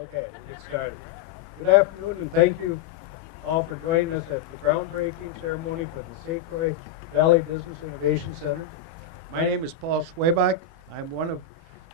Okay, we'll get started. Good afternoon, and thank you all for joining us at the groundbreaking ceremony for the St. Croix Valley Business Innovation Center. My name is Paul Schwabach. I'm one of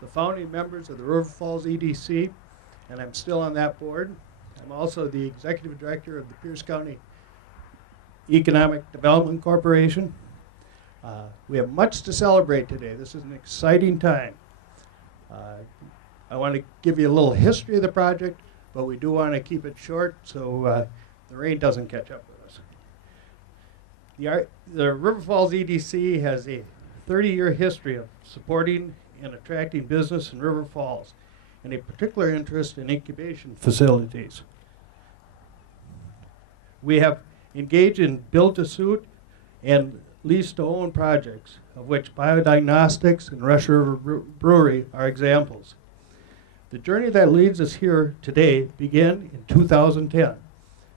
the founding members of the River Falls EDC, and I'm still on that board. I'm also the executive director of the Pierce County Economic Development Corporation. We have much to celebrate today. This is an exciting time. I want to give you a little history of the project, but we do want to keep it short so the rain doesn't catch up with us. The River Falls EDC has a 30-year history of supporting and attracting business in River Falls, and a particular interest in incubation facilities. We have engaged in build-to-suit and lease-to-own projects, of which Biodiagnostics and Rush River Brewery are examples. The journey that leads us here today began in 2010,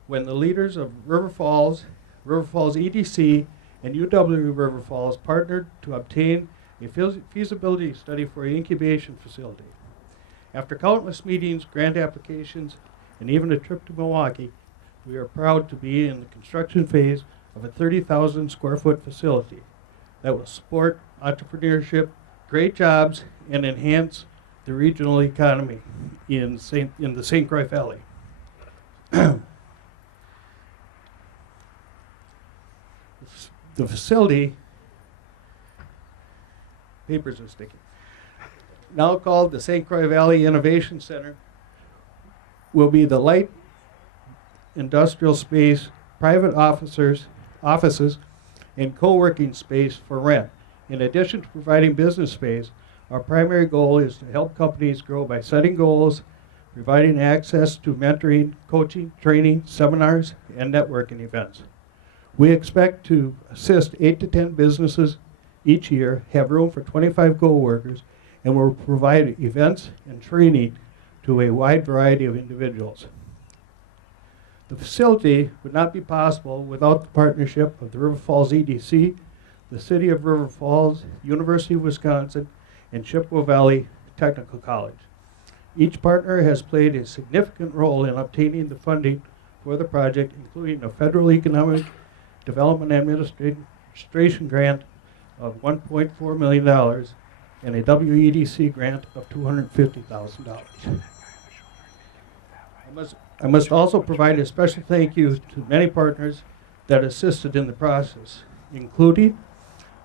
when the leaders of River Falls EDC, and UW River Falls partnered to obtain a feasibility study for an incubation facility. After countless meetings, grant applications, and even a trip to Milwaukee, we are proud to be in the construction phase of a 30,000 square foot facility that will support entrepreneurship, create jobs, and enhance the regional economy in the St. Croix Valley. The facility, papers are sticking, now called the St. Croix Valley Innovation Center, will be the light industrial space, private offices, and co-working space for rent. In addition to providing business space, our primary goal is to help companies grow by setting goals, providing access to mentoring, coaching, training, seminars, and networking events. We expect to assist 8 to 10 businesses each year, have room for 25 co-workers, and will provide events and training to a wide variety of individuals. The facility would not be possible without the partnership of the River Falls EDC, the City of River Falls, University of Wisconsin, and Chippewa Valley Technical College. Each partner has played a significant role in obtaining the funding for the project, including a federal economic development administration grant of $1.4 million and a WEDC grant of $250,000. I must also provide a special thank you to many partners that assisted in the process, including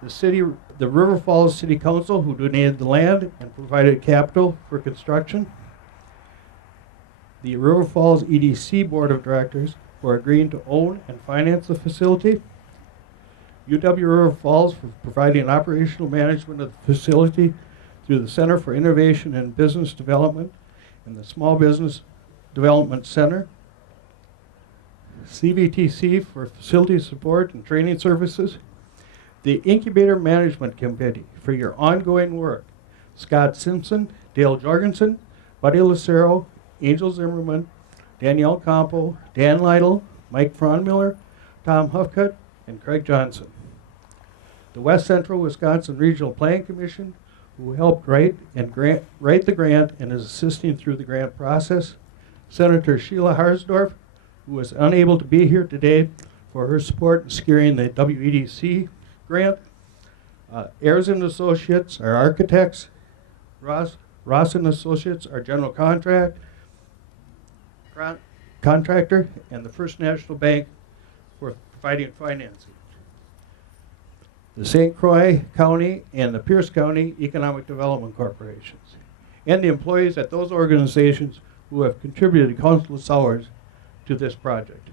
the River Falls City Council, who donated the land and provided capital for construction, the River Falls EDC Board of Directors for agreeing to own and finance the facility, UW River Falls for providing operational management of the facility through the Center for Innovation and Business Development and the Small Business Development Center, CVTC for facility support and training services, the Incubator Management Committee for your ongoing work, Scott Simpson, Dale Jorgensen, Buddy Lucero, Angel Zimmerman, Danielle Campo, Dan Lytle, Mike Fronmiller, Tom Huffcutt, and Craig Johnson. The West Central Wisconsin Regional Planning Commission, who helped write the grant and is assisting through the grant process. Senator Sheila Harsdorf, who was unable to be here today, for her support in securing the WEDC grant. Ayers and Associates, our architects. Ross and Associates, our general contractor, and the First National Bank for providing financing. The St. Croix County and the Pierce County Economic Development Corporations, and the employees at those organizations who have contributed countless hours to this project.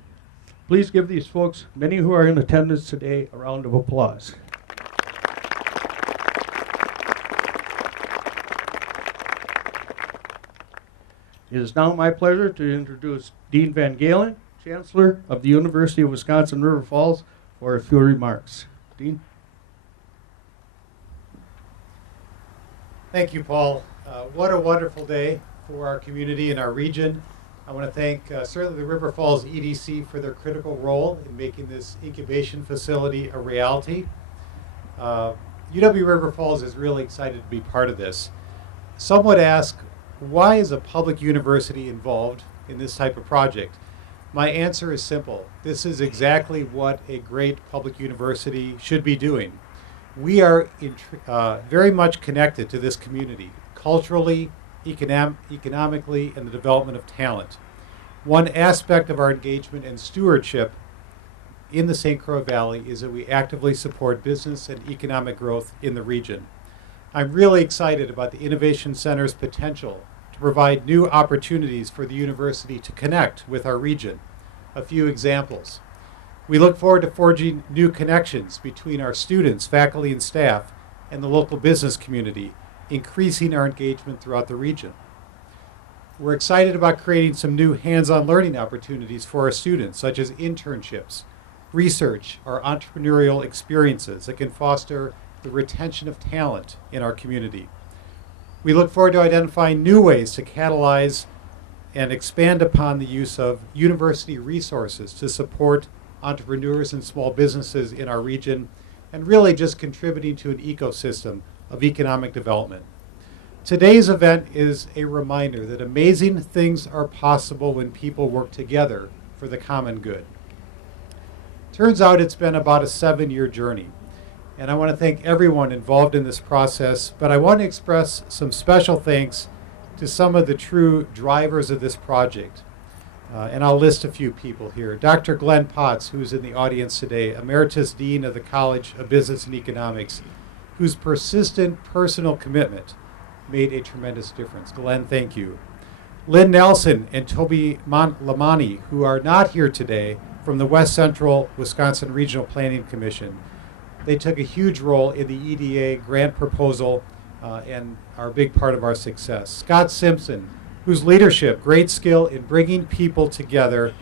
Please give these folks, many who are in attendance today, a round of applause. It is now my pleasure to introduce Dean Van Galen, Chancellor of the University of Wisconsin River Falls, for a few remarks. Dean? Thank you, Paul. What a wonderful day for our community and our region. I want to thank certainly the River Falls EDC for their critical role in making this incubation facility a reality. UW River Falls is really excited to be part of this. Some would ask, why is a public university involved in this type of project? My answer is simple. This is exactly what a great public university should be doing. We are very much connected to this community, culturally, economically, and the development of talent. One aspect of our engagement and stewardship in the St. Croix Valley is that we actively support business and economic growth in the region. I'm really excited about the Innovation Center's potential to provide new opportunities for the university to connect with our region. A few examples. We look forward to forging new connections between our students, faculty, and staff, and the local business community, increasing our engagement throughout the region. We're excited about creating some new hands-on learning opportunities for our students, such as internships, research, or entrepreneurial experiences that can foster the retention of talent in our community. We look forward to identifying new ways to catalyze and expand upon the use of university resources to support entrepreneurs and small businesses in our region, and really just contributing to an ecosystem of economic development. Today's event is a reminder that amazing things are possible when people work together for the common good. Turns out it's been about a 7-year journey, and I want to thank everyone involved in this process, but I want to express some special thanks to some of the true drivers of this project. And I'll list a few people here. Dr. Glenn Potts, who's in the audience today, Emeritus Dean of the College of Business and Economics, whose persistent personal commitment made a tremendous difference. Glenn, thank you. Lynn Nelson and Toby Lamani, who are not here today, from the West Central Wisconsin Regional Planning Commission. They took a huge role in the EDA grant proposal and are a big part of our success. Scott Simpson, whose leadership, great skill in bringing people together,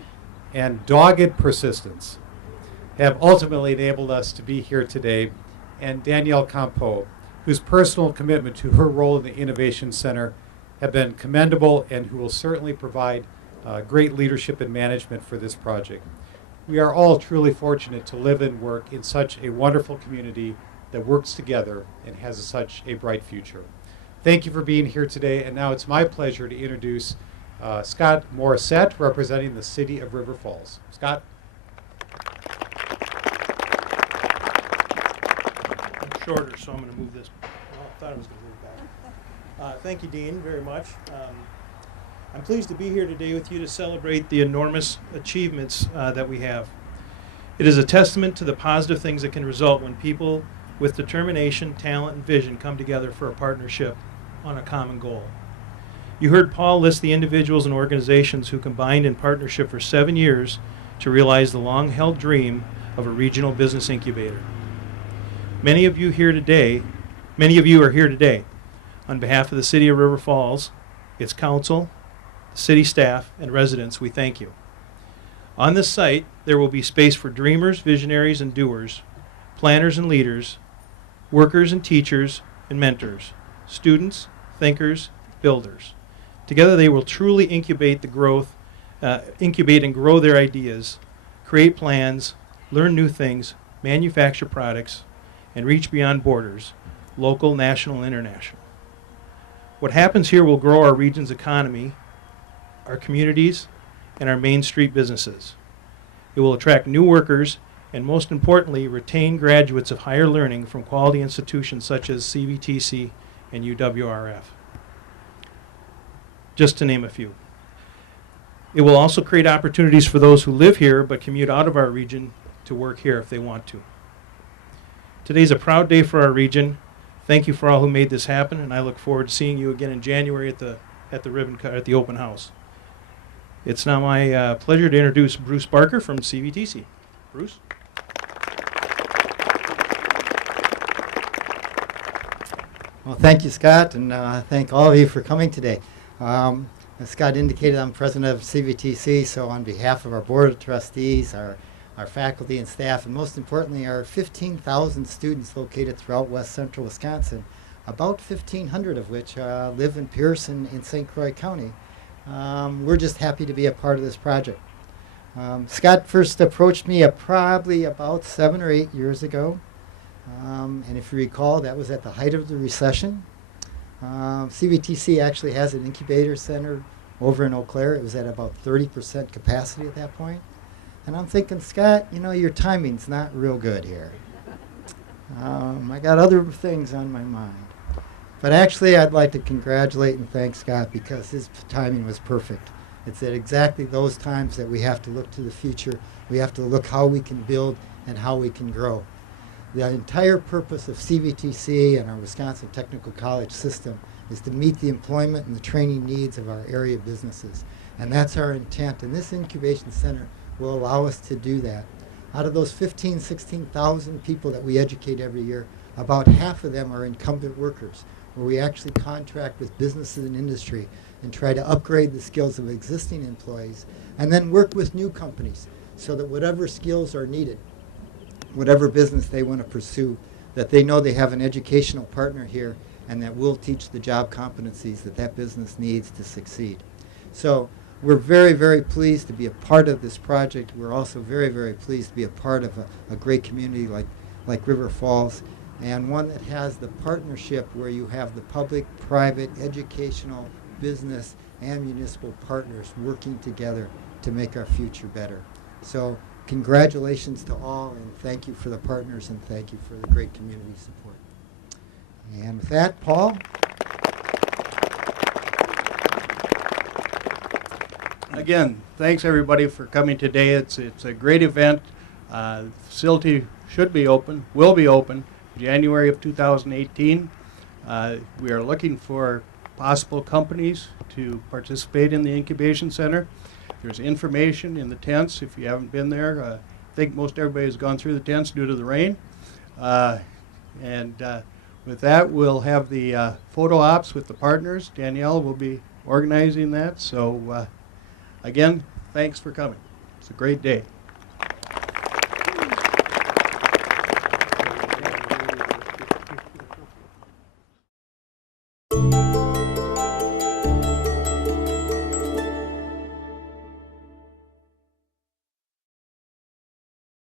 and dogged persistence have ultimately enabled us to be here today. And Danielle Campo, whose personal commitment to her role in the Innovation Center have been commendable and who will certainly provide great leadership and management for this project. We are all truly fortunate to live and work in such a wonderful community that works together and has such a bright future. Thank you for being here today, and now it's my pleasure to introduce Scott Morissette, representing the City of River Falls. Scott. I'm shorter, so I'm going to move this. Well, I thought I was going to move it back. Thank you, Dean, very much. I'm pleased to be here today with you to celebrate the enormous achievements that we have. It is a testament to the positive things that can result when people with determination, talent, and vision come together for a partnership on a common goal. You heard Paul list the individuals and organizations who combined in partnership for 7 years to realize the long-held dream of a regional business incubator. Many of you are here today on behalf of the City of River Falls, its council, city staff, and residents. We thank you. On this site, there will be space for dreamers, visionaries, and doers, planners and leaders, workers and teachers and mentors, students, thinkers, builders. Together they will truly incubate and grow their ideas, create plans, learn new things, manufacture products, and reach beyond borders, local, national, and international. What happens here will grow our region's economy, our communities, and our Main Street businesses. It will attract new workers and, most importantly, retain graduates of higher learning from quality institutions such as CVTC and UWRF, just to name a few. It will also create opportunities for those who live here but commute out of our region to work here if they want to. Today's a proud day for our region. Thank you for all who made this happen, and I look forward to seeing you again in January at the open house. It's now my pleasure to introduce Bruce Barker from CVTC. Bruce? Well, thank you, Scott, and thank all of you for coming today. As Scott indicated, I'm president of CVTC, so on behalf of our board of trustees, our faculty and staff, and most importantly, our 15,000 students located throughout West Central Wisconsin, about 1,500 of which live in Pierce in St. Croix County. We're just happy to be a part of this project. Scott first approached me probably about 7 or 8 years ago. And if you recall, that was at the height of the recession. CVTC actually has an incubator center over in Eau Claire. It was at about 30% capacity at that point. And I'm thinking, Scott, you know, your timing's not real good here. I got other things on my mind. But actually, I'd like to congratulate and thank Scott because his timing was perfect. It's at exactly those times that we have to look to the future. We have to look how we can build and how we can grow. The entire purpose of CVTC and our Wisconsin Technical College system is to meet the employment and the training needs of our area businesses. And that's our intent. And this incubation center will allow us to do that. Out of those 15,000, 16,000 people that we educate every year, about half of them are incumbent workers, where we actually contract with businesses and industry and try to upgrade the skills of existing employees and then work with new companies so that whatever skills are needed, whatever business they want to pursue, that they know they have an educational partner here and that will teach the job competencies that that business needs to succeed. So we're very, very pleased to be a part of this project. We're also very, very pleased to be a part of a great community like River Falls, and one that has the partnership where you have the public, private, educational, business, and municipal partners working together to make our future better. So congratulations to all, and thank you for the partners, and thank you for the great community support. And with that, Paul? Again, thanks everybody for coming today. It's a great event. The facility should be open, will be open, January of 2018. We are looking for possible companies to participate in the incubation center. There's information in the tents if you haven't been there. I think most everybody has gone through the tents due to the rain. With that, we'll have the photo ops with the partners. Danielle will be organizing that. So again, thanks for coming. It's a great day.